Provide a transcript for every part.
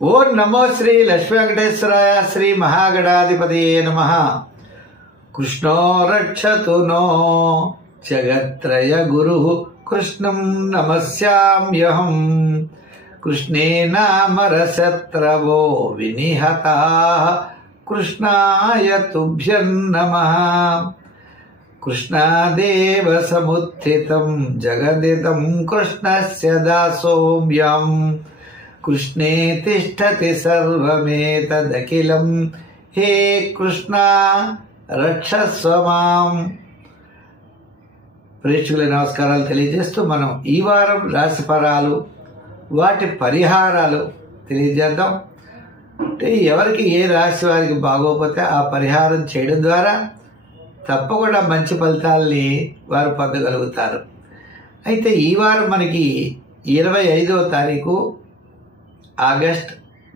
ఓం నమో శ్రీ లక్ష్మీ వెంకటేశ్వరాయ శ్రీ మహాగణాధిపతయే నమః. కృష్ణో రక్షతు నో జగత్రయ గురుః కృష్ణం నమస్యామ్యహం. కృష్ణే నామరశత్రవో వినిహతాః కృష్ణాయ తుభ్యం నమః. కృష్ణాదేవ సముత్థితం జగదిదం కృష్ణస్య దాసోమ్యం. కృష్ణే తిష్టతి సర్వమేతదఖిలం హే కృష్ణ రక్షస్వ మాం. ప్రేక్షకుల నమస్కారాలు తెలియజేస్తూ మనం ఈ వారం రాశి ఫలాలు వాటి పరిహారాలు తెలియజేద్దాం. అంటే ఎవరికి ఏ రాశి వారికి బాగోకపోతే ఆ పరిహారం చేయడం ద్వారా తప్పకుండా మంచి ఫలితాలని వారు పొందగలుగుతారు. అయితే ఈ వారం మనకి 25వ తారీఖు ఆగస్ట్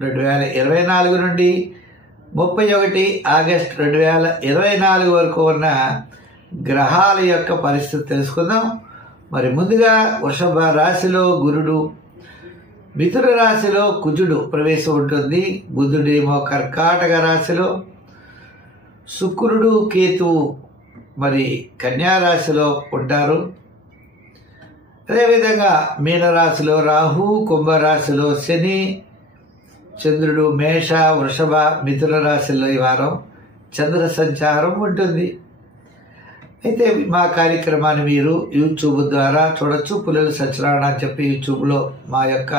2024 నుండి 31 ఆగస్ట్ 2024 వరకు ఉన్న గ్రహాల యొక్క పరిస్థితి తెలుసుకుందాం. మరి ముందుగా వృషభ రాశిలో గురుడు, మిథున రాశిలో కుజుడు ప్రవేశం ఉంటుంది. బుధుడేమో కర్కాటక రాశిలో, శుక్రుడు కేతువు మరి కన్యా రాశిలో ఉంటారు. అదేవిధంగా మీనరాశిలో రాహు, కుంభరాశిలో శని, చంద్రుడు మేష, వృషభ, మిథున రాశిలో ఈ వారం చంద్ర సంచారం ఉంటుంది. అయితే మా కార్యక్రమాన్ని మీరు యూట్యూబ్ ద్వారా చూడొచ్చు. పుల్లల సత్యనారాయణ అని చెప్పి యూట్యూబ్లో మా యొక్క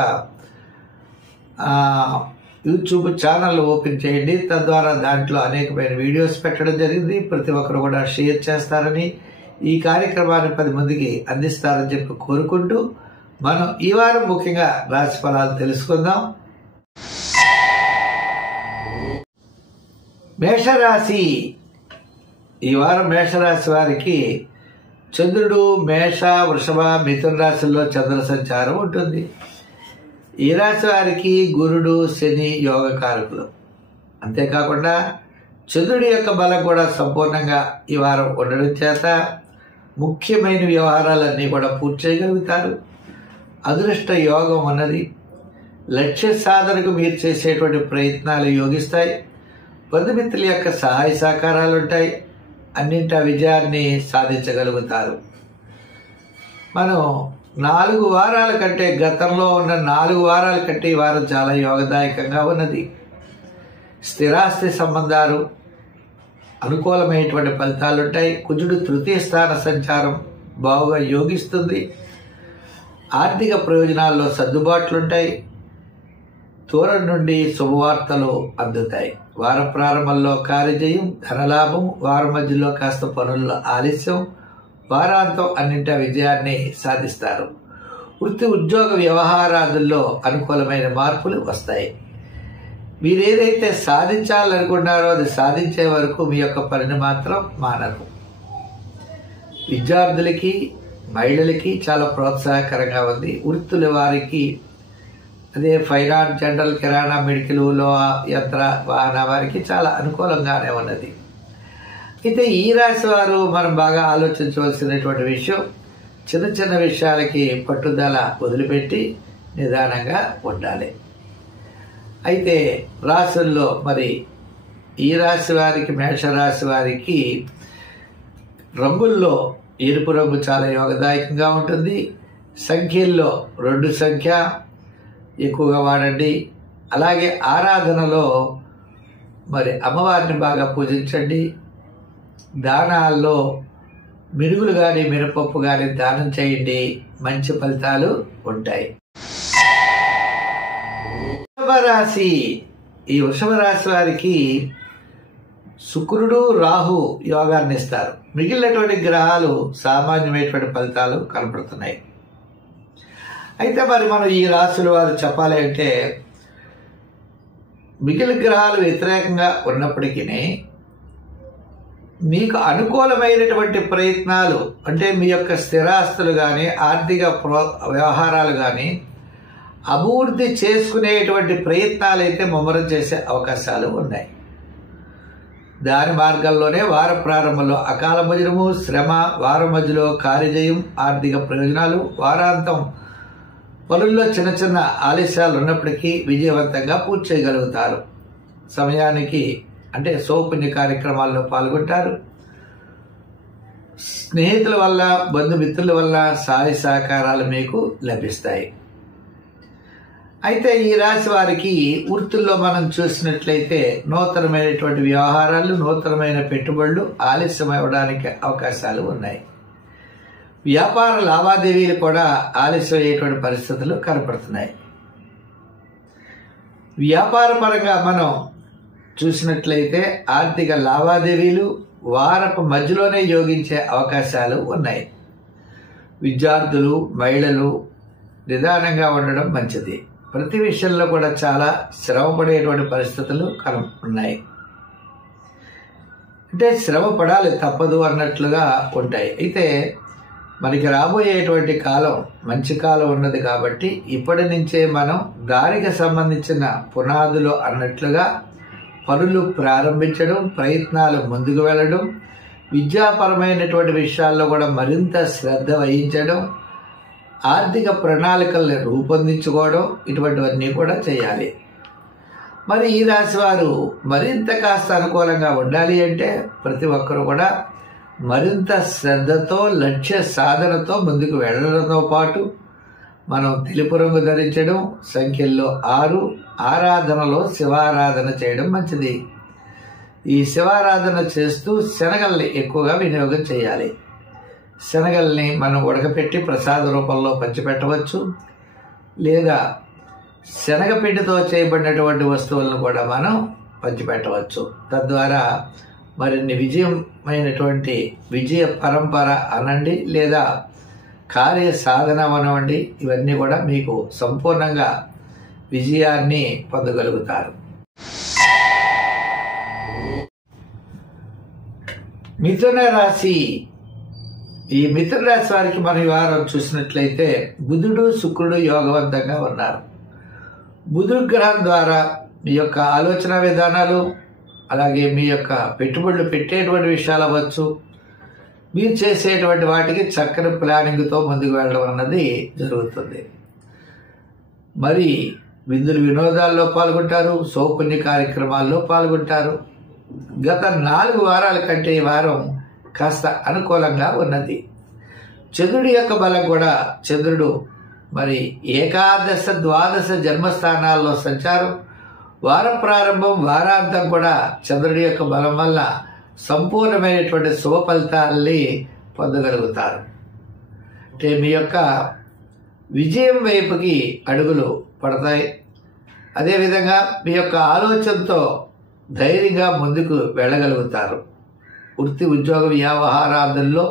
యూట్యూబ్ ఛానల్ ఓపెన్ చేయండి. తద్వారా దాంట్లో అనేకమైన వీడియోస్ పెట్టడం జరిగింది. ప్రతి ఒక్కరు కూడా షేర్ చేస్తారని, ఈ కార్యక్రమాన్ని 10 మందికి అందిస్తారని చెప్పి కోరుకుంటూ మనం ఈ వారం ముఖ్యంగా రాశి ఫలాలు తెలుసుకుందాం. మేషరాశి. ఈ వారం మేషరాశి వారికి చంద్రుడు మేష, వృషభ, మిథున రాశుల్లో చంద్ర సంచారం ఉంటుంది. ఈ రాశి వారికి గురుడు, శని యోగకారకులు. అంతేకాకుండా చంద్రుడి యొక్క బలం కూడా సంపూర్ణంగా ఈ వారం ఉండడం చేత ముఖ్యమైన వ్యవహారాలన్నీ కూడా పూర్తి చేయగలుగుతారు. అదృష్ట యోగం ఉన్నది. లక్ష్య సాధనకు మీరు చేసేటువంటి ప్రయత్నాలు యోగిస్తాయి. బంధుమిత్రుల యొక్క సహాయ సహకారాలు ఉంటాయి. అన్నింటా విజయాన్ని సాధించగలుగుతారు. మనం 4 వారాల కంటే, గతంలో ఉన్న 4 వారాల కంటే ఈ వారం చాలా యోగదాయకంగా ఉన్నది. స్థిరాస్తి సంబంధాలు అనుకూలమైనటువంటి ఫలితాలు ఉంటాయి. కుజుడు తృతీయ స్థాన సంచారం బాగుగా యోగిస్తుంది. ఆర్థిక ప్రయోజనాల్లో సర్దుబాట్లుంటాయి. దూరం నుండి శుభవార్తలు అందుతాయి. వార ప్రారంభంలో కార్యజయం, ధనలాభం, వారం మధ్యలో కాస్త పనుల్లో ఆలస్యం, వారాంతం అన్నింటా విజయాన్ని సాధిస్తారు. వృత్తి ఉద్యోగ వ్యవహారాదుల్లో అనుకూలమైన మార్పులు వస్తాయి. మీరు ఏదైతే సాధించాలనుకున్నారో అది సాధించే వరకు మీ యొక్క పనిని మాత్రం మానరు. విద్యార్థులకి, మహిళలకి చాలా ప్రోత్సాహకరంగా ఉంది. వృత్తుల వారికి, అదే ఫైనాన్స్, జనరల్, కిరాణా, మెడికల్, యంత్ర వాహన వారికి చాలా అనుకూలంగానే ఉన్నది. అయితే ఈ రాశి వారు మనం బాగా ఆలోచించవలసినటువంటి విషయం, చిన్న చిన్న విషయాలకి పట్టుదల వదిలిపెట్టి నిదానంగా ఉండాలి. అయితే రాశుల్లో మరి ఈ రాశి వారికి, మేషరాశి వారికి రంగుల్లో ఎరుపు రంగు చాలా యోగదాయకంగా ఉంటుంది. సంఖ్యల్లో 2 సంఖ్య ఎక్కువగా వాడండి. అలాగే ఆరాధనలో మరి అమ్మవారిని బాగా పూజించండి. దానాల్లో మినుగులు కానీ, మినపప్పు కానీ దానం చేయండి. మంచి ఫలితాలు ఉంటాయి. వృషభ రాశి. ఈ వృషభ రాశి వారికి శుక్రుడు, రాహు యోగాన్ని ఇస్తారు. మిగిలినటువంటి గ్రహాలు సామాన్యమైనటువంటి ఫలితాలు కనపడుతున్నాయి. అయితే మరి మనం ఈ రాశుల వారు చెప్పాలి అంటే, మిగిలిన గ్రహాలు వ్యతిరేకంగా ఉన్నప్పటికీ మీకు అనుకూలమైనటువంటి ప్రయత్నాలు, అంటే మీ యొక్క స్థిరాస్తులు కానీ, ఆర్థిక వ్యవహారాలు కానీ అభివృద్ధి చేసుకునేటువంటి ప్రయత్నాలు అయితే ముమ్మరం చేసే అవకాశాలు ఉన్నాయి. దాని మార్గంలోనే వార ప్రారంభంలో అకాల భోజనము, శ్రమ, వారం మధ్యలో కార్యజయం, ఆర్థిక ప్రయోజనాలు, వారాంతం పనుల్లో చిన్న చిన్న ఆలస్యాలు ఉన్నప్పటికీ విజయవంతంగా పూర్తి చేయగలుగుతారు. సమయానికి అంటే సౌపుణ్య కార్యక్రమాల్లో పాల్గొంటారు. స్నేహితుల వల్ల, బంధుమిత్రుల వల్ల సహాయ సహకారాలు మీకు లభిస్తాయి. అయితే ఈ రాశి వారికి వృత్తుల్లో మనం చూసినట్లయితే నూతనమైనటువంటి వ్యవహారాలు, నూతనమైన పెట్టుబడులు ఆలస్యం అవ్వడానికి అవకాశాలు ఉన్నాయి. వ్యాపార లావాదేవీలు కూడా ఆలస్యం అయ్యేటువంటి పరిస్థితులు కనపడుతున్నాయి. వ్యాపార పరంగా మనం చూసినట్లయితే ఆర్థిక లావాదేవీలు వారపు మధ్యలోనే యోగించే అవకాశాలు ఉన్నాయి. విద్యార్థులు, మహిళలు నిదానంగా ఉండడం మంచిది. ప్రతి విషయంలో కూడా చాలా శ్రమపడేటువంటి పరిస్థితులు ఉన్నాయి. అంటే శ్రమ పడాలి, తప్పదు అన్నట్లుగా ఉంటాయి. అయితే మనకి రాబోయేటువంటి కాలం మంచి కాలం ఉన్నది కాబట్టి ఇప్పటి నుంచే మనం దారికి సంబంధించిన పునాదులు అన్నట్లుగా పనులు ప్రారంభించడం, ప్రయత్నాలు ముందుకు వెళ్ళడం, విద్యాపరమైనటువంటి విషయాల్లో కూడా మరింత శ్రద్ధ వహించడం, ఆర్థిక ప్రణాళికల్ని రూపొందించుకోవడం, ఇటువంటివన్నీ కూడా చేయాలి. మరి ఈ రాశి వారు మరింత కాస్త అనుకూలంగా ఉండాలి అంటే ప్రతి ఒక్కరు కూడా మరింత శ్రద్ధతో, లక్ష్య సాధనతో ముందుకు వెళ్ళడంతో పాటు మనం తెలుపు రంగు ధరించడం, సంఖ్యల్లో 6, ఆరాధనలో శివారాధన చేయడం మంచిది. ఈ శివారాధన చేస్తూ శనగల్ని ఎక్కువగా వినియోగం చేయాలి. శనగల్ని మనం ఉడకపెట్టి ప్రసాద రూపంలో పంచిపెట్టవచ్చు, లేదా శనగపిండితో చేయబడినటువంటి వస్తువులను కూడా మనం పంచిపెట్టవచ్చు. తద్వారా మరిన్ని విజయమైనటువంటి విజయ పరంపర అనండి, లేదా కార్య సాధన అనండి, ఇవన్నీ కూడా మీకు సంపూర్ణంగా విజయాన్ని పొందగలుగుతారు. మిథున రాశి. ఈ మిథున రాశి వారికి మనం ఈ వారం చూసినట్లయితే బుధుడు, శుక్రుడు యోగవంతంగా ఉన్నారు. బుధుడు గ్రహం ద్వారా మీ యొక్క ఆలోచన విధానాలు, అలాగే మీ యొక్క పెట్టుబడులు పెట్టేటువంటి విషయాలు అవ్వచ్చు, మీరు చేసేటువంటి వాటికి చక్కని ప్లానింగ్తో ముందుకు వెళ్ళడం అన్నది జరుగుతుంది. మరి విందులు వినోదాల్లో పాల్గొంటారు, సౌపుణ్య కార్యక్రమాల్లో పాల్గొంటారు. గత 4 వారాల కంటే ఈ వారం కాస్త అనుకూలంగా ఉన్నది. చంద్రుడి యొక్క బలం కూడా, చంద్రుడు మరి ఏకాదశ, ద్వాదశ జన్మస్థానాల్లో సంచారం, వార ప్రారంభం, వారాంతం కూడా చంద్రుడి యొక్క బలం వల్ల సంపూర్ణమైనటువంటి శుభ ఫలితాలని పొందగలుగుతారు. అంటే మీ యొక్క విజయం వైపుకి అడుగులు పడతాయి. అదేవిధంగా మీ యొక్క ఆలోచనతో ధైర్యంగా ముందుకు వెళ్ళగలుగుతారు. వృత్తి, ఉద్యోగ వ్యవహారాదుల్లో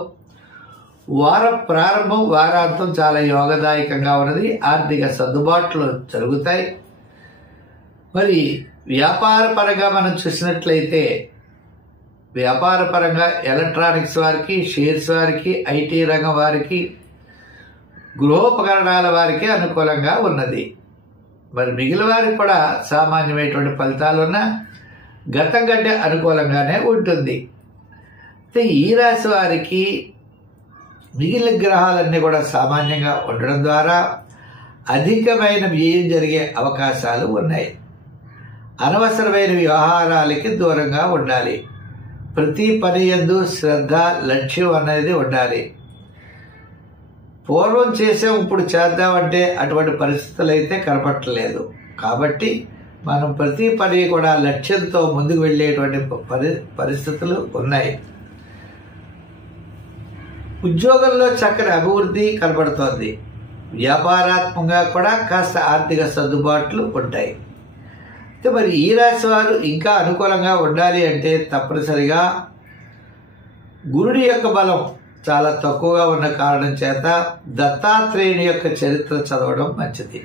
వార ప్రారంభం, వారాంతం చాలా యోగదాయకంగా ఉన్నది. ఆర్థిక సర్దుబాట్లు జరుగుతాయి. మరి వ్యాపార పరంగా మనం చూసినట్లయితే వ్యాపార పరంగా ఎలక్ట్రానిక్స్ వారికి, షేర్స్ వారికి, ఐటీ రంగం వారికి, గృహోపకరణాల వారికి అనుకూలంగా ఉన్నది. మరి మిగిలిన వారికి కూడా సామాన్యమైనటువంటి ఫలితాలున్న గతం కంటే అనుకూలంగానే ఉంటుంది. అయితే ఈ రాశి వారికి మిగిలిన గ్రహాలన్నీ కూడా సామాన్యంగా ఉండడం ద్వారా అధికమైన వ్యయం జరిగే అవకాశాలు ఉన్నాయి. అనవసరమైన వ్యవహారాలకి దూరంగా ఉండాలి. ప్రతి పని యందు శ్రద్ధ, లక్ష్యం అనేది ఉండాలి. పూర్వం చేసాం, ఇప్పుడు చేద్దామంటే అటువంటి పరిస్థితులు అయితే కనపట్టలేదు. కాబట్టి మనం ప్రతి పని కూడా లక్ష్యంతో ముందుకు వెళ్ళేటువంటి పరిస్థితులు ఉన్నాయి. ఉద్యోగంలో చక్కని అభివృద్ధి కనబడుతోంది. వ్యాపారాత్మకంగా కూడా కాస్త ఆర్థిక సర్దుబాట్లు ఉంటాయి. అయితే మరి ఈ రాశి వారు ఇంకా అనుకూలంగా ఉండాలి అంటే తప్పనిసరిగా గురుడి యొక్క బలం చాలా తక్కువగా ఉన్న కారణం చేత దత్తాత్రేయుని యొక్క చరిత్ర చదవడం మంచిది.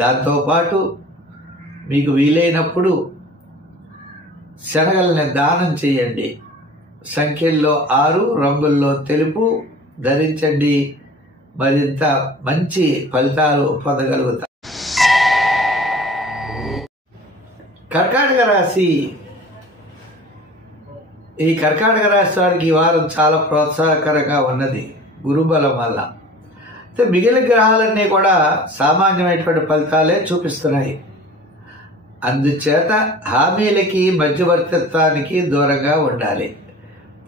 దాంతోపాటు మీకు వీలైనప్పుడు శనగల్ని దానం చేయండి. సంఖ్యల్లో 6, రంగుల్లో తెలుపు ధరించండి. మరింత మంచి ఫలితాలు పొందగలుగుతారు. కర్కాటక రాశి. ఈ కర్కాటక రాశి వారికి ఈ వారం చాలా ప్రోత్సాహకరంగా ఉన్నది గురుబలం వల్ల. మిగిలిన గ్రహాలన్నీ కూడా సామాన్యమైనటువంటి ఫలితాలే చూపిస్తున్నాయి. అందుచేత హామీలకి మధ్యవర్తిత్వానికి దూరంగా ఉండాలి.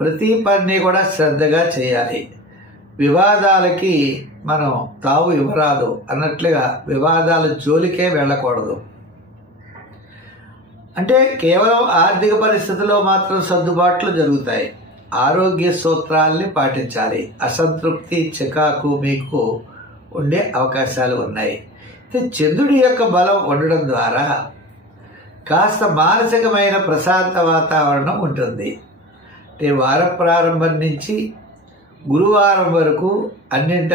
ప్రతి పని కూడా శ్రద్ధగా చేయాలి. వివాదాలకి మనం తావు ఇవ్వరాదు అన్నట్లుగా వివాదాల జోలికే వెళ్ళకూడదు. అంటే కేవలం ఆర్థిక పరిస్థితుల్లో మాత్రం సర్దుబాట్లు జరుగుతాయి. ఆరోగ్య సూత్రాల్ని పాటించాలి. అసంతృప్తి, చికాకు మీకు ఉండే అవకాశాలు ఉన్నాయి. చంద్రుడి యొక్క బలం ఉండడం ద్వారా కాస్త మానసికమైన ప్రశాంత వాతావరణం ఉంటుంది. వార ప్రారంభం నుంచి గురువారం వరకు అన్నింట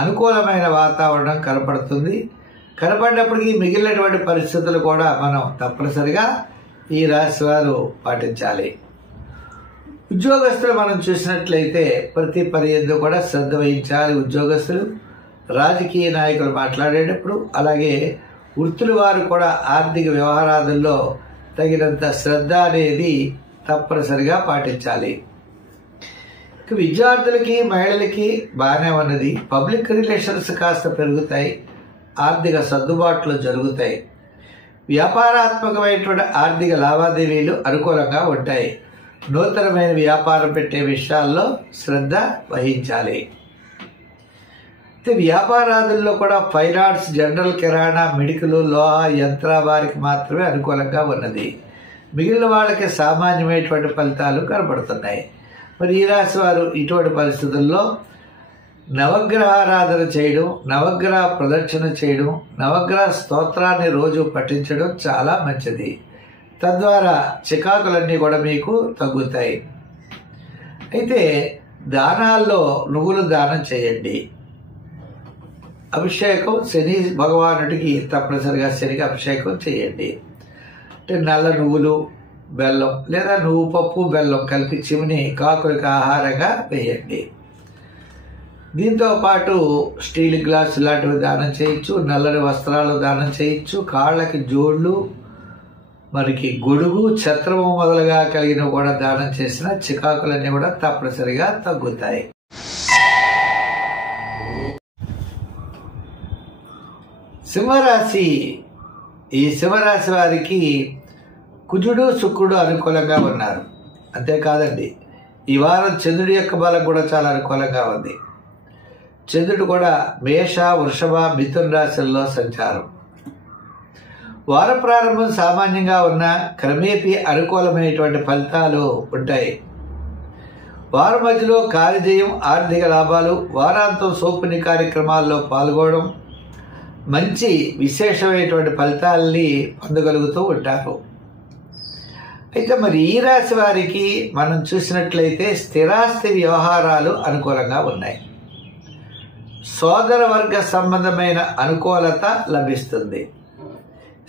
అనుకూలమైన వాతావరణం కనపడుతుంది. కనపడినప్పటికీ మిగిలినటువంటి పరిస్థితులు కూడా మనం తప్పనిసరిగా ఈ రాశి వారు పాటించాలి. ఉద్యోగస్తులు మనం చూసినట్లయితే ప్రతి పని ఎందుకు కూడా శ్రద్ధ వహించాలి. ఉద్యోగస్తులు, రాజకీయ నాయకులు మాట్లాడేటప్పుడు, అలాగే వృత్తుల వారు కూడా ఆర్థిక వ్యవహారాదుల్లో తగినంత శ్రద్ధ అనేది తప్పనిసరిగా పాటించాలి. విద్యార్థులకి, మహిళలకి బాగానే ఉన్నది. పబ్లిక్ రిలేషన్స్ కాస్త పెరుగుతాయి. ఆర్థిక సర్దుబాట్లు జరుగుతాయి. వ్యాపారాత్మకమైనటువంటి ఆర్థిక లావాదేవీలు అనుకూలంగా ఉంటాయి. నూతనమైన వ్యాపారం పెట్టే విషయాల్లో శ్రద్ధ వహించాలి. వ్యాపారాదుల్లో కూడా ఫైనాన్స్, జనరల్, కిరాణా, మెడికల్, లోహ, యంత్ర వారికి మాత్రమే అనుకూలంగా ఉన్నది. మిగిలిన వాళ్ళకి సామాన్యమైనటువంటి ఫలితాలు కనపడుతున్నాయి. మరి ఈ రాశి వారు ఇటువంటి పరిస్థితుల్లో నవగ్రహారాధన చేయడం, నవగ్రహ ప్రదక్షిణ చేయడం, నవగ్రహ స్తోత్రాన్ని రోజు పఠించడం చాలా మంచిది. తద్వారా చికాకులన్నీ కూడా మీకు తగ్గుతాయి. అయితే దానాల్లో నువ్వులు దానం చేయండి. అభిషేకం శని భగవానుడికి తప్పనిసరిగా శనికి అభిషేకం చేయండి. అంటే నల్ల నువ్వులు, బెల్లం లేదా నువ్వు పప్పు బెల్లం కలిపి చిమిని కాకులకు ఆహారంగా వేయండి. దీంతో పాటు స్టీల్ గ్లాస్ లాంటివి దానం చేయొచ్చు. నల్లని వస్త్రాలు దానం చేయొచ్చు. కాళ్ళకి జోళ్ళు, మనకి గొడుగు, ఛత్రము మొదలుగా కలిగినవి కూడా దానం చేసిన చికాకులన్నీ కూడా తప్పనిసరిగా తగ్గుతాయి. సింహరాశి, ఈ సింహరాశి వారికి కుజుడు, శుక్రుడు అనుకూలంగా ఉన్నారు. అంతేకాదండి, ఈ వారం చంద్రుడి యొక్క బలం కూడా చాలా అనుకూలంగా ఉంది. చంద్రుడు కూడా మేష, వృషభ, మిథున రాశుల్లో సంచారం. వార ప్రారంభం సామాన్యంగా ఉన్న క్రమేపీ అనుకూలమైనటువంటి ఫలితాలు ఉంటాయి. వారం మధ్యలో కార్యజయం, ఆర్థిక లాభాలు, వారాంతం సోపుని కార్యక్రమాల్లో పాల్గొనడం, మంచి విశేషమైనటువంటి ఫలితాలని పొందగలుగుతూ ఉంటారు. అయితే మరి ఈ రాశి వారికి మనం చూసినట్లయితే స్థిరాస్తి వ్యవహారాలు అనుకూలంగా ఉన్నాయి. సోదర వర్గ సంబంధమైన అనుకూలత లభిస్తుంది.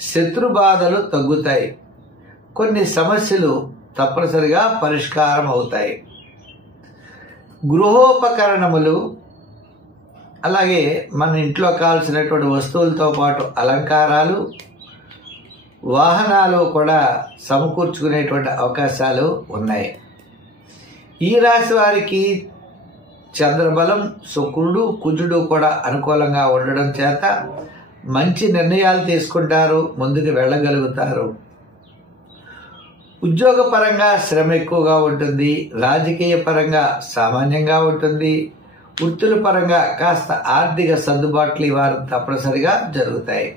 శత్రు బాధలు తగ్గుతాయి. కొన్ని సమస్యలు తప్పనిసరిగా పరిష్కారం అవుతాయి. గృహోపకరణములు, అలాగే మన ఇంట్లో కావాల్సినటువంటి వస్తువులతో పాటు అలంకారాలు, వాహనాలు కూడా సమకూర్చుకునేటువంటి అవకాశాలు ఉన్నాయి. ఈ రాశి వారికి చంద్రబలం, శుక్రుడు, కుజుడు కూడా అనుకూలంగా ఉండడం చేత మంచి నిర్ణయాలు తీసుకుంటారు, ముందుకు వెళ్ళగలుగుతారు. ఉద్యోగపరంగా శ్రమ ఎక్కువగా ఉంటుంది. రాజకీయ పరంగా సామాన్యంగా ఉంటుంది. వృత్తుల పరంగా కాస్త ఆర్థిక సర్దుబాట్లు ఈ వారం తప్పనిసరిగా జరుగుతాయి.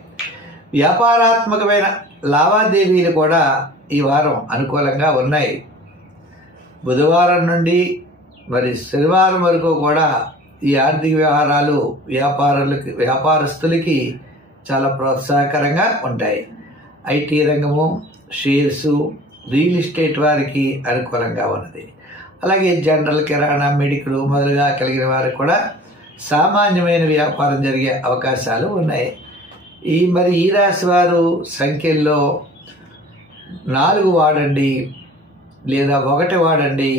వ్యాపారాత్మకమైన లావాదేవీలు కూడా ఈ వారం అనుకూలంగా ఉన్నాయి. బుధవారం నుండి మరి శనివారం వరకు కూడా ఈ ఆర్థిక వ్యవహారాలు వ్యాపారస్తులకి చాలా ప్రోత్సాహకరంగా ఉంటాయి. ఐటీ రంగము, షేర్సు, రియల్ ఎస్టేట్ వారికి అనుకూలంగా ఉన్నది. అలాగే జనరల్, కిరాణా, మెడికల్ మొదలుగా కలిగిన వారికి కూడా సామాన్యమైన వ్యాపారం జరిగే అవకాశాలు ఉన్నాయి. ఈ రాశి వారు సంఖ్యల్లో 4 వాడండి లేదా 1 వాడండి.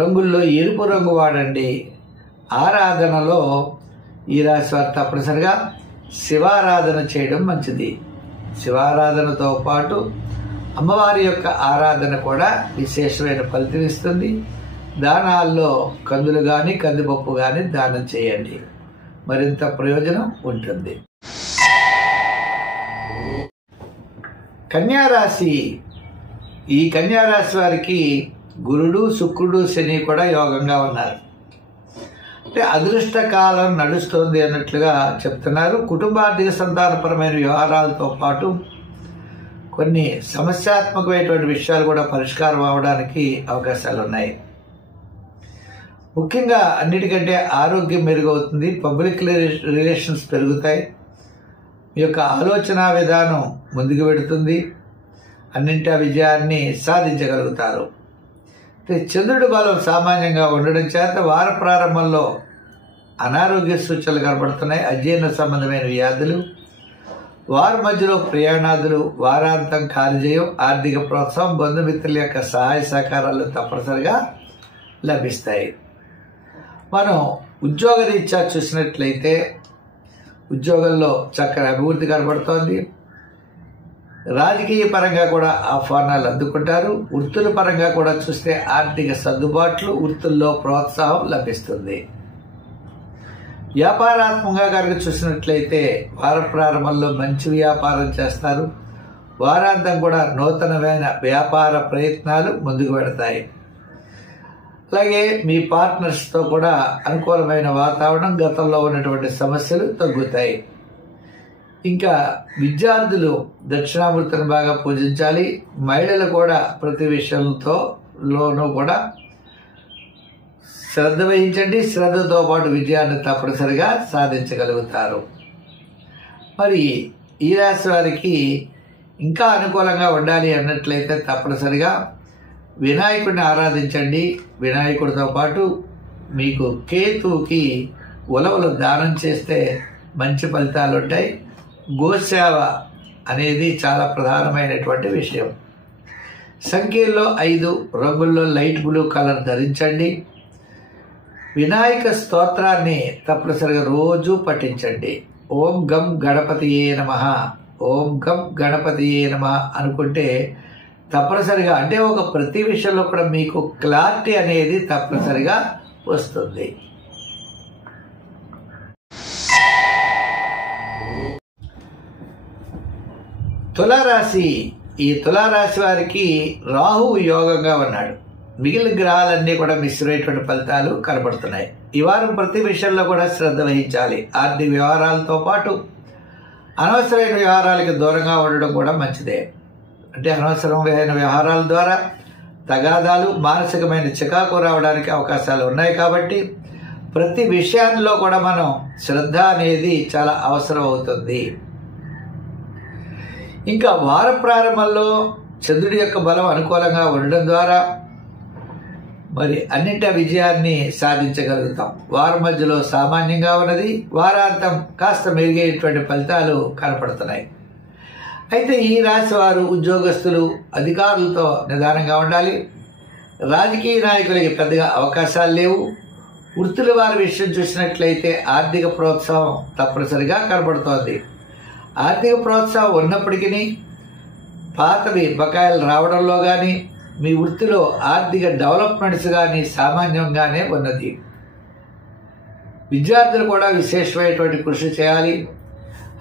రంగుల్లో ఎరుపు రంగు వాడండి. ఆరాధనలో ఈ రాశి వారు తప్పనిసరిగా శివారాధన చేయడం మంచిది. శివారాధనతో పాటు అమ్మవారి యొక్క ఆరాధన కూడా విశేషమైన ఫలితం ఇస్తుంది. దానాల్లో కందులు కానీ, కందిపప్పు కానీ దానం చేయండి. మరింత ప్రయోజనం ఉంటుంది. కన్యారాశి. ఈ కన్యారాశి వారికి గురుడు, శుక్రుడు, శని కూడా యోగంగా ఉన్నారు. అంటే అదృష్ట కాలం నడుస్తోంది అన్నట్లుగా చెప్తున్నారు. కుటుంబార్థిక సంతానపరమైన వ్యవహారాలతో పాటు కొన్ని సమస్యాత్మకమైనటువంటి విషయాలు కూడా పరిష్కారం అవడానికి అవకాశాలు ఉన్నాయి. ముఖ్యంగా అన్నిటికంటే ఆరోగ్యం మెరుగవుతుంది, పబ్లిక్ రిలేషన్స్ పెరుగుతాయి, మీ యొక్క ఆలోచన విధానం ముందుకు పెడుతుంది, అన్నింటా విజయాన్ని సాధించగలుగుతారు. చంద్రుడి బలం సామాన్యంగా ఉండడం చేత వార ప్రారంభంలో అనారోగ్య సూచనలు కనబడుతున్నాయి. అజీర్ణ సంబంధమైన వ్యాధులు, వారి మధ్యలో ప్రయాణాదులు, వారాంతం కార్యజయం, ఆర్థిక ప్రోత్సాహం, బంధుమిత్రుల యొక్క సహాయ సహకారాలు తప్పనిసరిగా లభిస్తాయి. మనం ఉద్యోగ రీత్యా చూసినట్లయితే ఉద్యోగంలో చక్కని అభివృద్ధి కనబడుతోంది. రాజకీయ పరంగా కూడా ఆహ్వానాలు అందుకుంటారు. వృత్తుల పరంగా కూడా చూస్తే ఆర్థిక సర్దుబాట్లు, వృత్తుల్లో ప్రోత్సాహం లభిస్తుంది. వ్యాపారాత్మకంగా కనుక చూసినట్లయితే వార ప్రారంభంలో మంచి వ్యాపారం చేస్తారు. వారాంతం కూడా నూతనమైన వ్యాపార ప్రయత్నాలు ముందుకు పెడతాయి. అలాగే మీ పార్ట్నర్స్తో కూడా అనుకూలమైన వాతావరణం, గతంలో ఉన్నటువంటి సమస్యలు తగ్గుతాయి. ఇంకా విద్యార్థులు దక్షిణామూర్తిని బాగా పూజించాలి. మహిళలు కూడా ప్రతి విషయంలోనూ కూడా శ్రద్ధ వహించండి. శ్రద్ధతో పాటు విజయాన్ని తప్పనిసరిగా సాధించగలుగుతారు. మరి ఈ రాశి వారికి ఇంకా అనుకూలంగా ఉండాలి అన్నట్లయితే తప్పనిసరిగా వినాయకుడిని ఆరాధించండి. వినాయకుడితో పాటు మీకు కేతువుకి ఉలవలు దానం చేస్తే మంచి ఫలితాలు ఉంటాయి. గోసేవ అనేది చాలా ప్రధానమైనటువంటి విషయం. సంఖ్యల్లో 5, రంగుల్లో లైట్ బ్లూ కలర్ ధరించండి. వినాయక స్తోత్రాన్ని తప్పనిసరిగా రోజు పఠించండి. ఓం గం గణపతియే నమః, ఓం గం గణపతియే నమః అనుకుంటే తప్పనిసరిగా, అంటే ఒక ప్రతి విషయంలో కూడా మీకు క్లారిటీ అనేది తప్పనిసరిగా వస్తుంది. తులారాశి. ఈ తులారాశి వారికి రాహువు యోగంగా ఉన్నాడు. మిగిలిన గ్రహాలన్నీ కూడా మిశ్రమైనటువంటి ఫలితాలు కనబడుతున్నాయి. ఈ వారం ప్రతి విషయంలో కూడా శ్రద్ధ వహించాలి. ఆర్థిక వ్యవహారాలతో పాటు అనవసరమైన వ్యవహారాలకు దూరంగా ఉండడం కూడా మంచిదే. అంటే అనవసరమైన వ్యవహారాల ద్వారా తగాదాలు, మానసికమైన చికాకు రావడానికి అవకాశాలు ఉన్నాయి. కాబట్టి ప్రతి విషయాల్లో కూడా మనం శ్రద్ధ అనేది చాలా అవసరం అవుతుంది. ఇంకా వార ప్రారంభంలో చంద్రుడి యొక్క బలం అనుకూలంగా ఉండడం ద్వారా మరి అన్నింటి విజయాన్ని సాధించగలుగుతాం. వారం మధ్యలో సామాన్యంగా ఉన్నది, వారాంతం కాస్త మెరుగైనటువంటి ఫలితాలు కనపడుతున్నాయి. అయితే ఈ రాశి వారు ఉద్యోగస్తులు, అధికారులతో నిదానంగా ఉండాలి. రాజకీయ నాయకులకి పెద్దగా అవకాశాలు లేవు. వృత్తుల వారి విషయం చూసినట్లయితే ఆర్థిక ప్రోత్సాహం తప్పనిసరిగా కనబడుతోంది. ఆర్థిక ప్రోత్సాహం ఉన్నప్పటికీ పాతవి బకాయిలు రావడంలో కానీ, మీ వృత్తిలో ఆర్థిక డెవలప్మెంట్స్ కానీ సామాన్యంగానే ఉన్నది. విద్యార్థులు కూడా విశేషమైనటువంటి కృషి చేయాలి.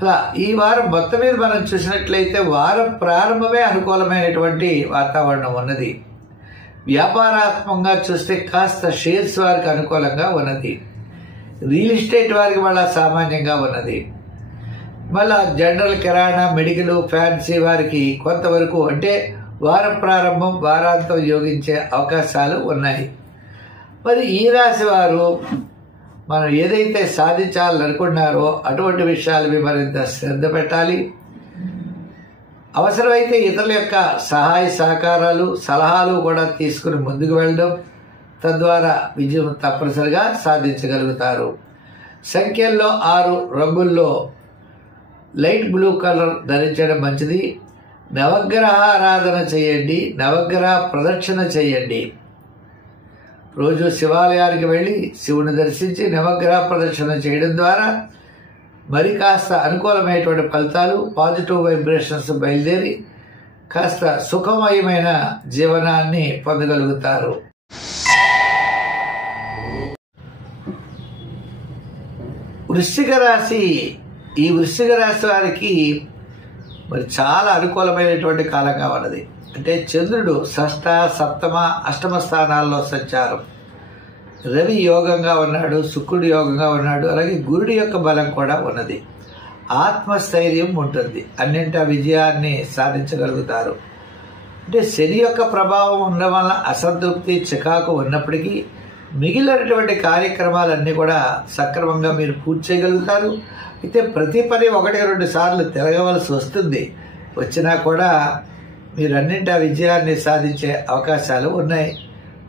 అలా ఈ వారం మొత్తం మీద మనం చూసినట్లయితే వారం ప్రారంభమే అనుకూలమైనటువంటి వాతావరణం ఉన్నది. వ్యాపారాత్మకంగా చూస్తే కాస్త షేర్స్ వారికి అనుకూలంగా ఉన్నది. రియల్ ఎస్టేట్ వారికి మళ్ళా సామాన్యంగా ఉన్నది. మళ్ళా జనరల్, కిరాణా, మెడికల్, ఫ్యాన్సీ వారికి కొంతవరకు, అంటే వారం ప్రారంభం వారాంతం యోగించే అవకాశాలు ఉన్నాయి. మరి ఈ రాశి వారు మనం ఏదైతే సాధించాలనుకున్నారో అటువంటి విషయాలవి మరింత శ్రద్ధ పెట్టాలి. అవసరమైతే ఇతరుల యొక్క సహాయ సహకారాలు, సలహాలు కూడా తీసుకుని ముందుకు వెళ్ళడం, తద్వారా విజయం తప్పనిసరిగా సాధించగలుగుతారు. సంఖ్యల్లో 6, రంగుల్లో లైట్ బ్లూ కలర్ ధరించడం మంచిది. నవగ్రహ ఆరాధన చేయండి, నవగ్రహ ప్రదక్షిణ చేయండి. రోజు శివాలయానికి వెళ్ళి శివుని దర్శించి నవగ్రహ ప్రదక్షిణ చేయడం ద్వారా మరి కాస్త అనుకూలమైనటువంటి ఫలితాలు, పాజిటివ్ వైబ్రేషన్స్ బయలుదేరి కాస్త సుఖమయమైన జీవనాన్ని వృశ్చిక రాశి, ఈ వృశ్చిక రాశి వారికి మరి చాలా అనుకూలమైనటువంటి కాలంగా ఉన్నది. అంటే చంద్రుడు షష్ఠ, సప్తమ, అష్టమ స్థానాల్లో సంచారం, రవి యోగంగా ఉన్నాడు, శుక్రుడు యోగంగా ఉన్నాడు, అలాగే గురుడి యొక్క బలం కూడా ఉన్నది. ఆత్మస్థైర్యం ఉంటుంది, అన్నింటా విజయాన్ని సాధించగలుగుతారు. అంటే శని యొక్క ప్రభావం ఉండడం వల్ల అసంతృప్తి, చికాకు ఉన్నప్పటికీ మిగిలినటువంటి కార్యక్రమాలన్నీ కూడా సక్రమంగా మీరు పూర్తి చేయగలుగుతారు. అయితే ప్రతి పని 1-2 సార్లు తిరగవలసి వస్తుంది. వచ్చినా కూడా మీరన్నింటా విజయాన్ని సాధించే అవకాశాలు ఉన్నాయి.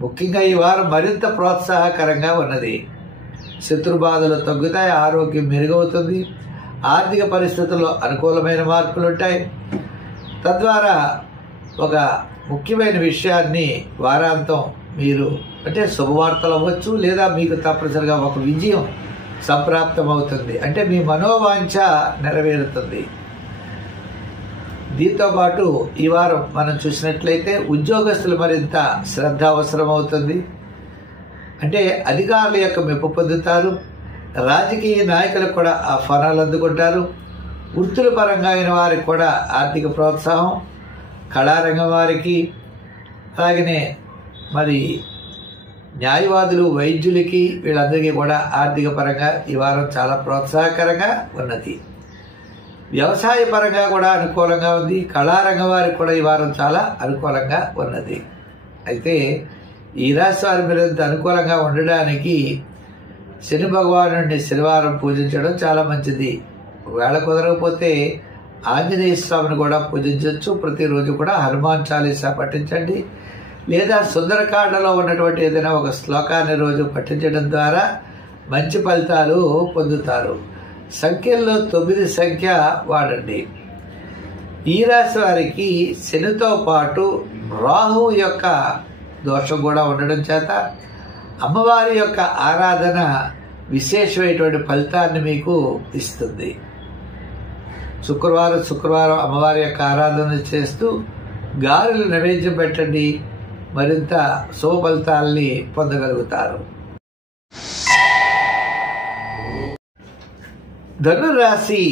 ముఖ్యంగా ఈ వారం మరింత ప్రోత్సాహకరంగా ఉన్నది. శత్రుబాధలు తగ్గుతాయి, ఆరోగ్యం మెరుగవుతుంది, ఆర్థిక పరిస్థితుల్లో అనుకూలమైన మార్పులు ఉంటాయి. తద్వారా ఒక ముఖ్యమైన విషయాన్ని వారాంతం మీరు అంటే శుభవార్తలు అవ్వచ్చు, లేదా మీకు తప్పనిసరిగా ఒక విజయం సంప్రాప్తం అవుతుంది. అంటే మీ మనోవాంఛ నెరవేరుతుంది. దీంతో పాటు ఈ వారం మనం చూసినట్లయితే ఉద్యోగస్తులు మరింత శ్రద్ధ అవసరం అవుతుంది. అంటే అధికారుల యొక్క మెప్పు పొందుతారు. రాజకీయ నాయకులకు కూడా ఆ ఫలాలు అందుకుంటారు. వృత్తుల పరంగా అయిన వారికి కూడా ఆర్థిక ప్రోత్సాహం, కళారంగం వారికి, అలాగనే మరి న్యాయవాదులు, వైద్యులకి, వీళ్ళందరికీ కూడా ఆర్థిక పరంగా ఈ వారం చాలా ప్రోత్సాహకరంగా ఉన్నది. వ్యవసాయ పరంగా కూడా అనుకూలంగా ఉంది. కళారంగం వారికి కూడా ఈ వారం చాలా అనుకూలంగా ఉన్నది. అయితే ఈ రాశి వారి మరింత అనుకూలంగా ఉండడానికి శని భగవానుడిని శనివారం పూజించడం చాలా మంచిది. ఒకవేళ కుదరకపోతే ఆంజనేయ స్వామిని కూడా పూజించవచ్చు. ప్రతిరోజు కూడా హనుమాన్ చాలీసా పఠించండి, లేదా సుందరకాండలో ఉన్నటువంటి ఏదైనా ఒక శ్లోకాన్ని రోజు పఠించడం ద్వారా మంచి ఫలితాలు పొందుతారు. సంఖ్యల్లో 9 సంఖ్య వాడండి. ఈ రాశి వారికి శనితో పాటు రాహు యొక్క దోషం కూడా ఉండడం చేత అమ్మవారి యొక్క ఆరాధన విశేషమైనటువంటి ఫలితాన్ని మీకు ఇస్తుంది. శుక్రవారం అమ్మవారి యొక్క ఆరాధన చేస్తూ గారెలు నైవేద్యం పెట్టండి, మరింత శుభ ఫలితాలని పొందగలుగుతారు. ధనురాశి,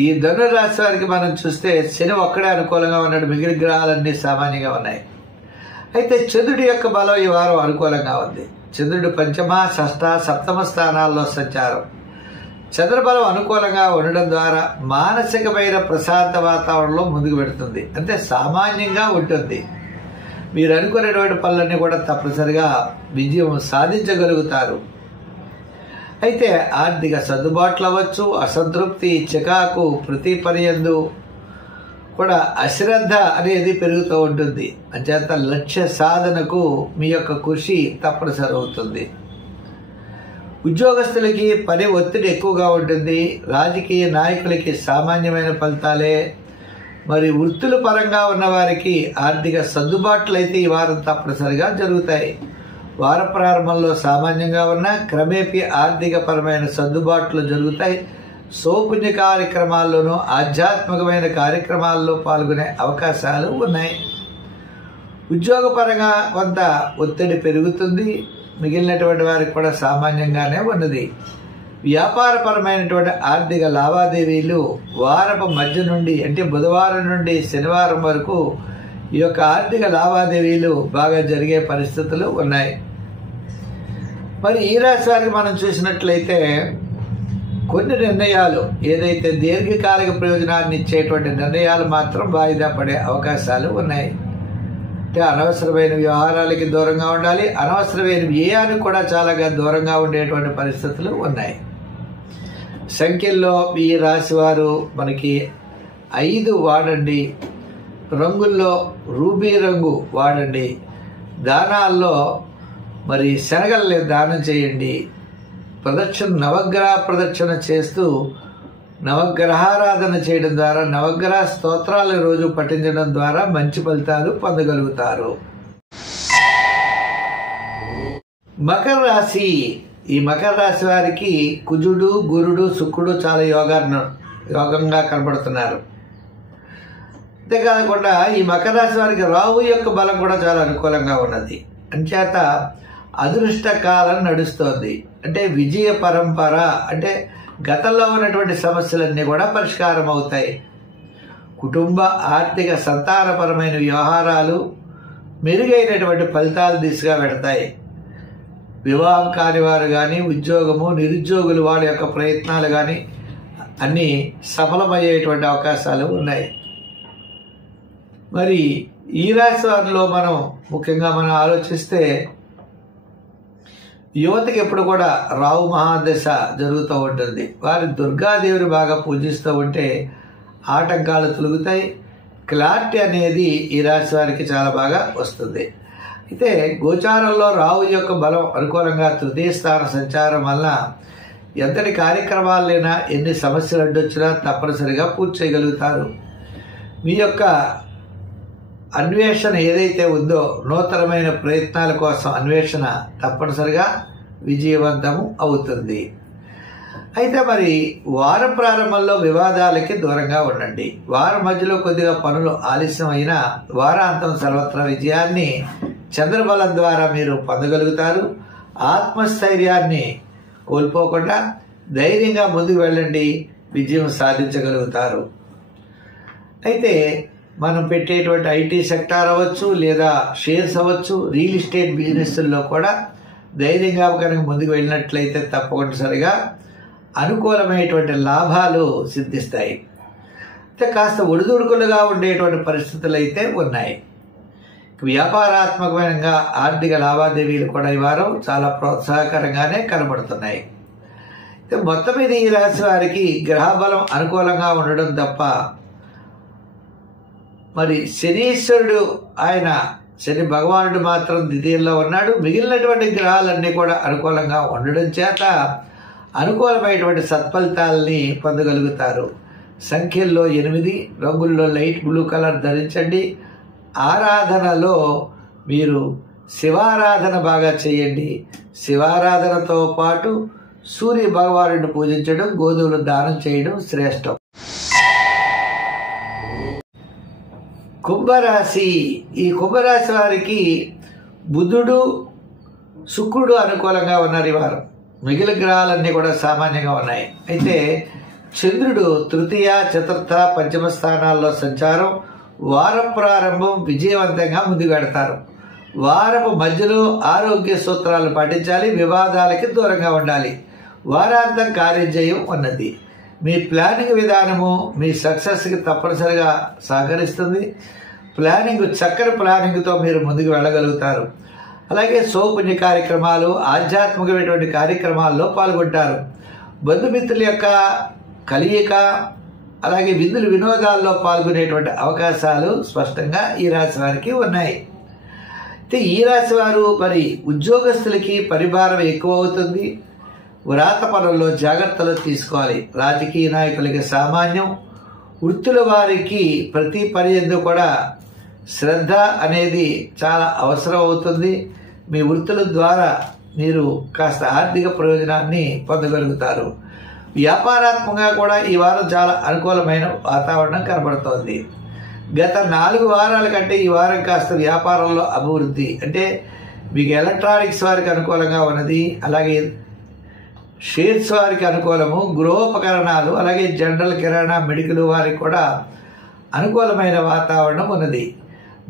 ఈ ధనురాశి వారికి మనం చూస్తే శని ఒక్కడే అనుకూలంగా ఉన్నాడు, మిగిలిన గ్రహాలన్నీ సామాన్యంగా ఉన్నాయి. అయితే చంద్రుడి యొక్క బలం ఈ వారం అనుకూలంగా ఉంది. చంద్రుడు పంచమ, షష్ఠ, సప్తమ స్థానాల్లో సంచారం. చంద్రబలం అనుకూలంగా ఉండడం ద్వారా మానసికమైన ప్రశాంత వాతావరణంలో ముందుకు పెడుతుంది. అంటే సామాన్యంగా ఉంటుంది. మీరు అనుకునేటువంటి పనులన్నీ కూడా తప్పనిసరిగా విజయం సాధించగలుగుతారు. అయితే ఆర్థిక సర్దుబాట్లు అవ్వచ్చు, అసంతృప్తి, చికాకు, ప్రతి పని యందు కూడా అశ్రద్ధ అనేది పెరుగుతూ ఉంటుంది. అంచేత లక్ష్య సాధనకు మీ యొక్క కృషి తప్పనిసరి అవుతుంది. ఉద్యోగస్తులకి పని ఒత్తిడి ఎక్కువగా ఉంటుంది. రాజకీయ నాయకులకి సామాన్యమైన ఫలితాలే. మరి వృత్తుల పరంగా ఉన్న వారికి ఆర్థిక సర్దుబాట్లు అయితే ఈ వారం తప్పనిసరిగా జరుగుతాయి. వార ప్రారంభంలో సామాన్యంగా ఉన్న క్రమేపీ ఆర్థిక పరమైన సర్దుబాట్లు జరుగుతాయి. సౌపుణ్య కార్యక్రమాల్లోనూ ఆధ్యాత్మికమైన కార్యక్రమాల్లో పాల్గొనే అవకాశాలు ఉన్నాయి. ఉద్యోగపరంగా కొంత ఒత్తిడి పెరుగుతుంది. మిగిలినటువంటి వారికి కూడా సామాన్యంగానే ఉన్నది. వ్యాపారపరమైనటువంటి ఆర్థిక లావాదేవీలు వారపు మధ్య నుండి అంటే బుధవారం నుండి శనివారం వరకు ఈ యొక్క ఆర్థిక లావాదేవీలు బాగా జరిగే పరిస్థితులు ఉన్నాయి. మరి ఈ రాశి వారికి మనం చూసినట్లయితే కొన్ని నిర్ణయాలు ఏదైతే దీర్ఘకాలిక ప్రయోజనాన్ని ఇచ్చేటువంటి నిర్ణయాలు మాత్రం వాయిదా పడే అవకాశాలు ఉన్నాయి. అంటే అనవసరమైన వ్యవహారాలకి దూరంగా ఉండాలి. అనవసరమైన వ్యయానికి కూడా చాలా దూరంగా ఉండేటువంటి పరిస్థితులు ఉన్నాయి. సంఖ్యల్లో ఈ రాశి వారు మనకి 5 వాడండి. రంగుల్లో రూబీ రంగు వాడండి. దానాల్లో మరి శనగల్ని దానం చేయండి. నవగ్రహ ప్రదక్షిణ చేస్తూ నవగ్రహారాధన చేయడం ద్వారా, నవగ్రహ స్తోత్రాలను రోజు పఠించడం ద్వారా మంచి ఫలితాలు పొందగలుగుతారు. మకర రాశి, ఈ మకర రాశి వారికి కుజుడు, గురుడు, శుక్రుడు చాలా యోగంగా కనబడుతున్నారు. అంతేకాకుండా ఈ మకర రాశి వారికి రాహు యొక్క బలం కూడా చాలా అనుకూలంగా ఉన్నది. అంచేత అదృష్ట కాలం నడుస్తోంది. అంటే విజయ పరంపర, అంటే గతంలో ఉన్నటువంటి సమస్యలన్నీ కూడా పరిష్కారం అవుతాయి. కుటుంబ ఆర్థిక సంతానపరమైన వ్యవహారాలు మెరుగైనటువంటి ఫలితాలు దిశగా పెడతాయి. వివాహం కాని వారు కానీ, ఉద్యోగము నిరుద్యోగులు వాళ్ళ యొక్క ప్రయత్నాలు కానీ అన్నీ సఫలమయ్యేటువంటి అవకాశాలు ఉన్నాయి. మరి ఈ రాశి వారిలో మనం ముఖ్యంగా మనం ఆలోచిస్తే యువతకి ఎప్పుడు కూడా రాహు మహాదశ జరుగుతూ ఉంటుంది. వారి దుర్గాదేవిని బాగా పూజిస్తూ ఉంటే ఆటంకాలు తొలగుతాయి. క్లారిటీ అనేది ఈ రాశి వారికి చాలా బాగా వస్తుంది. అయితే గోచారంలో రాహు యొక్క బలం అనుకూలంగా తృతీయ స్థాన సంచారం వల్ల ఎంతటి కార్యక్రమాలైనా ఎన్ని సమస్యలు అడ్డొచ్చినా తప్పనిసరిగా పూర్తి చేయగలుగుతారు. మీ యొక్క అన్వేషణ ఏదైతే ఉందో, నూతనమైన ప్రయత్నాల కోసం అన్వేషణ తప్పనిసరిగా విజయవంతము అవుతుంది. అయితే మరి వారం ప్రారంభంలో వివాదాలకి దూరంగా ఉండండి. వారం మధ్యలో కొద్దిగా పనులు ఆలస్యం అయినా వారాంతం సర్వత్రా విజయాన్ని చంద్రబలం ద్వారా మీరు పొందగలుగుతారు. ఆత్మస్థైర్యాన్ని కోల్పోకుండా ధైర్యంగా ముందుకు వెళ్ళండి, విజయం సాధించగలుగుతారు. అయితే మనం పెట్టేటువంటి ఐటీ సెక్టార్ అవ్వచ్చు, లేదా షేర్స్ అవ్వచ్చు, రియల్ ఎస్టేట్ బిజినెస్ల్లో కూడా ధైర్యంగా కనుక ముందుకు వెళ్ళినట్లయితే తప్పనిసరిగా అనుకూలమైనటువంటి లాభాలు సిద్ధిస్తాయి. అయితే కాస్త ఒడిదుడుకులుగా ఉండేటువంటి పరిస్థితులు అయితే ఉన్నాయి. వ్యాపారాత్మకమైన ఆర్థిక లావాదేవీలు కూడా ఈ వారం చాలా ప్రోత్సాహకరంగానే కనబడుతున్నాయి. అయితే మొత్తం మీద ఈ రాశి వారికి గ్రహబలం అనుకూలంగా ఉండడం తప్ప, మరి శనీశ్వరుడు శని భగవానుడు మాత్రం ద్వితీయంలో ఉన్నాడు. మిగిలినటువంటి గ్రహాలన్నీ కూడా అనుకూలంగా ఉండడం చేత అనుకూలమైనటువంటి సత్ఫలితాలని పొందగలుగుతారు. సంఖ్యల్లో 8, రంగుల్లో లైట్ బ్లూ కలర్ ధరించండి. ఆరాధనలో మీరు శివారాధన బాగా చేయండి. శివారాధనతో పాటు సూర్య భగవానుడిని పూజించడం, గోధుమలు దానం చేయడం శ్రేష్టం. కుంభరాశి. ఈ కుంభరాశి వారికి బుధుడు, శుక్రుడు అనుకూలంగా ఉన్నారు ఈ వారం. మిగిలిన గ్రహాలన్నీ కూడా సామాన్యంగా ఉన్నాయి. అయితే చంద్రుడు తృతీయ, చతుర్థ, పంచమ స్థానాల్లో సంచారం. వారం ప్రారంభం విజయవంతంగా ముందుకు పెడతారు. వారపు మధ్యలో ఆరోగ్య సూత్రాలు పాటించాలి. వివాదాలకి దూరంగా ఉండాలి. వారాంతం కార్యజయం ఉన్నది. మీ ప్లానింగ్ విధానము మీ సక్సెస్కి తప్పనిసరిగా సహకరిస్తుంది. చక్కని ప్లానింగ్తో మీరు ముందుకు వెళ్ళగలుగుతారు. అలాగే సౌపుణ్య కార్యక్రమాలు, ఆధ్యాత్మికమైనటువంటి కార్యక్రమాల్లో పాల్గొంటారు. బంధుమిత్రుల యొక్క కలయిక, అలాగే విందులు వినోదాల్లో పాల్గొనేటువంటి అవకాశాలు స్పష్టంగా ఈ రాశి వారికి ఉన్నాయి. అయితే ఈ రాశి వారు మరి ఉద్యోగస్తులకి పరిభారం ఎక్కువ అవుతుంది. వ్రాత పనుల్లో జాగ్రత్తలు తీసుకోవాలి. రాజకీయ నాయకులకి సామాన్యం. వృత్తుల వారికి ప్రతి పని యందు కూడా శ్రద్ధ అనేది చాలా అవసరం అవుతుంది. మీ వృత్తుల ద్వారా మీరు కాస్త ఆర్థిక ప్రయోజనాన్ని పొందగలుగుతారు. వ్యాపారాత్మకంగా కూడా ఈ వారం చాలా అనుకూలమైన వాతావరణం కనబడుతోంది. గత 4 వారాల కంటే ఈ వారం కాస్త వ్యాపారంలో అభివృద్ధి, అంటే మీకు ఎలక్ట్రానిక్స్ వారికి అనుకూలంగా ఉన్నది. అలాగే షేర్స్ వారికి అనుకూలము. గృహోపకరణాలు, అలాగే జనరల్ కిరాణా, మెడికల్ వారికి కూడా అనుకూలమైన వాతావరణం ఉన్నది.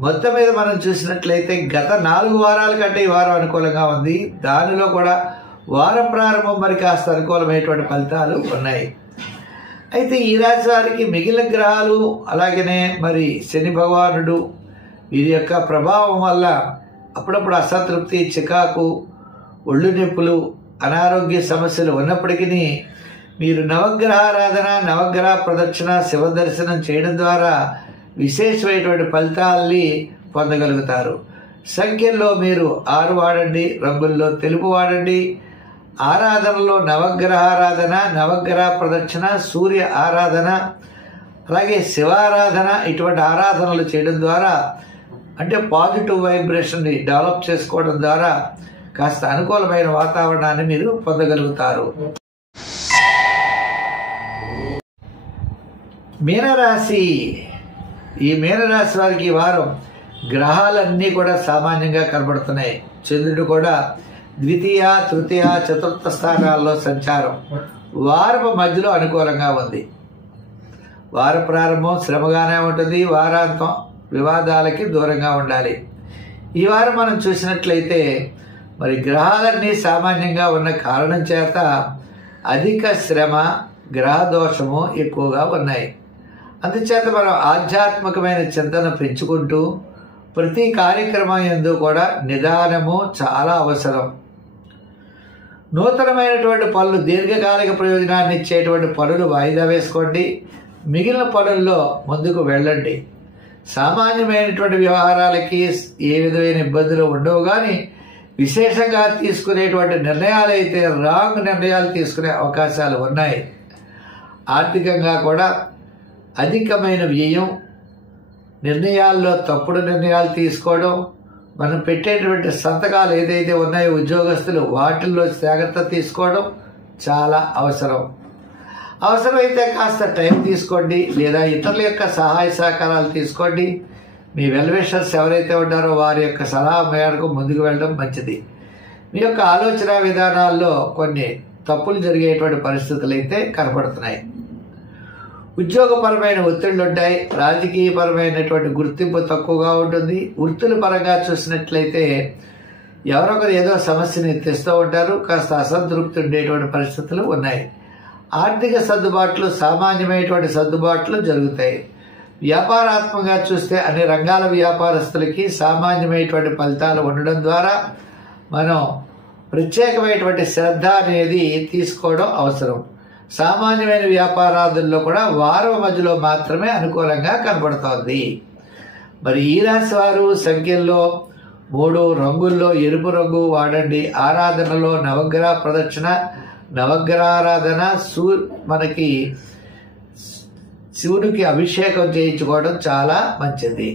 మొత్తం మీద మనం చూసినట్లయితే గత 4 వారాల కంటే ఈ వారం అనుకూలంగా ఉంది. దానిలో కూడా వారం ప్రారంభం మరి కాస్త అనుకూలమైనటువంటి ఫలితాలు ఉన్నాయి. అయితే ఈ రాశి వారికి మిగిలిన గ్రహాలు, అలాగనే మరి శని భగవానుడు వీరి యొక్క ప్రభావం వల్ల అప్పుడప్పుడు అసంతృప్తి, చికాకు, ఒళ్ళు నొప్పులు, అనారోగ్య సమస్యలు ఉన్నప్పటికీ మీరు నవగ్రహారాధన, నవగ్రహ ప్రదక్షిణ, శివ దర్శనం చేయడం ద్వారా విశేషమైనటువంటి ఫలితాలని పొందగలుగుతారు. సంఖ్యల్లో మీరు 6 వాడండి. రంగుల్లో తెలుపు వాడండి. ఆరాధనలో నవగ్రహారాధన, నవగ్రహ ప్రదక్షిణ, సూర్య ఆరాధన, అలాగే శివారాధన, ఇటువంటి ఆరాధనలు చేయడం ద్వారా, అంటే పాజిటివ్ వైబ్రేషన్ని డెవలప్ చేసుకోవడం ద్వారా కాస్త అనుకూలమైన వాతావరణాన్ని మీరు పొందగలుగుతారు. మీనరాశి. ఈ మీనరాశి వారికి ఈ వారం గ్రహాలన్నీ కూడా సామాన్యంగా కనబడుతున్నాయి. చంద్రుడు కూడా ద్వితీయ, తృతీయ, చతుర్థ స్థానాల్లో సంచారం వారపు మధ్యలో అనుకూలంగా ఉంది. వార ప్రారంభం శ్రమగానే ఉంటుంది. వారాంతం వివాదాలకి దూరంగా ఉండాలి. ఈ వారం మనం చూసినట్లయితే మరి గ్రహాలన్నీ సామాన్యంగా ఉన్న కారణం చేత అధిక శ్రమ, గ్రహ దోషము ఎక్కువగా ఉన్నాయి. అందుచేత మనం ఆధ్యాత్మికమైన చింతన పెంచుకుంటూ ప్రతి కార్యక్రమం యందు కూడా నిదానము చాలా అవసరం. నూతనమైనటువంటి పనులు, దీర్ఘకాలిక ప్రయోజనాన్ని ఇచ్చేటువంటి పనులు వాయిదా వేసుకోండి. మిగిలిన పనుల్లో ముందుకు వెళ్ళండి. సామాన్యమైనటువంటి వ్యవహారాలకి ఏ విధమైన ఇబ్బందులు ఉండవు. కానీ విశేషంగా తీసుకునేటువంటి నిర్ణయాలు అయితే రాంగ్ నిర్ణయాలు తీసుకునే అవకాశాలు ఉన్నాయి. ఆర్థికంగా కూడా అధికమైన వ్యయం, నిర్ణయాల్లో తప్పుడు నిర్ణయాలు తీసుకోవడం, మనం పెట్టేటువంటి సంతకాలు ఏదైతే ఉన్నాయో ఉద్యోగస్తులు వాటిల్లో జాగ్రత్త తీసుకోవడం చాలా అవసరం. అవసరమైతే కాస్త టైం తీసుకోండి, లేదా ఇతరుల యొక్క సహాయ సహకారాలు తీసుకోండి. మీ వెల్విషర్స్ ఎవరైతే ఉన్నారో వారి యొక్క సలహా మేరకు ముందుకు వెళ్ళడం మంచిది. మీ యొక్క ఆలోచన విధానాల్లో కొన్ని తప్పులు జరిగేటువంటి పరిస్థితులు అయితే కనపడుతున్నాయి. ఉద్యోగపరమైన ఒత్తిళ్లు ఉంటాయి. రాజకీయపరమైనటువంటి గుర్తింపు తక్కువగా ఉంటుంది. వృత్తుల పరంగా చూసినట్లయితే ఎవరొకరు ఏదో సమస్యని తెస్తూ ఉంటారు. కాస్త అసంతృప్తి ఉండేటువంటి పరిస్థితులు ఉన్నాయి. ఆర్థిక సర్దుబాట్లు, సామాన్యమైనటువంటి సర్దుబాట్లు జరుగుతాయి. వ్యాపారాత్మకంగా చూస్తే అన్ని రంగాల వ్యాపారస్తులకి సామాన్యమైనటువంటి ఫలితాలు ఉండడం ద్వారా మనం ప్రత్యేకమైనటువంటి శ్రద్ధ అనేది తీసుకోవడం అవసరం. సామాన్యమైన వ్యాపారాదుల్లో కూడా వారం మధ్యలో మాత్రమే అనుకూలంగా కనపడుతోంది. మరి ఈ రాశి వారు సంఖ్యల్లో 3 రంగుల్లో ఎరుపు రంగు వాడండి. ఆరాధనలో నవగ్రహ ప్రదక్షిణ, నవగ్రహారాధన, మనకి శివుడికి అభిషేకం చేయించుకోవడం చాలా మంచిది.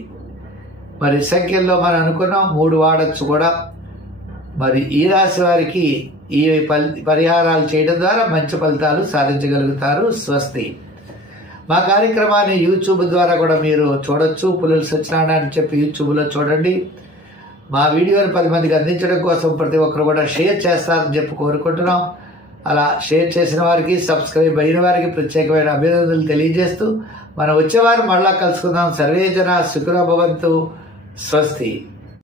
మరి సంఖ్యల్లో మనం అనుకున్నాం 3 వాడచ్చు కూడా. మరి ఈ రాశి వారికి ఈ పరిహారాలు చేయడం ద్వారా మంచి ఫలితాలు సాధించగలుగుతారు. స్వస్తి. మా కార్యక్రమాన్ని యూట్యూబ్ ద్వారా కూడా మీరు చూడొచ్చు. పుల్లల సత్యనారాయణ అని చెప్పి యూట్యూబ్లో చూడండి. మా వీడియోని 10 మందికి అందించడం కోసం ప్రతి ఒక్కరు కూడా షేర్ చేస్తారని చెప్పి కోరుకుంటున్నాం. అలా షేర్ చేసిన వారికి, సబ్స్క్రైబ్ అయిన వారికి ప్రత్యేకమైన అభినందనలు తెలియజేస్తూ మనం వచ్చేవారు మళ్ళా కలుసుకుందాం. సర్వే జన సుఖినో భవంతు. స్వస్తి.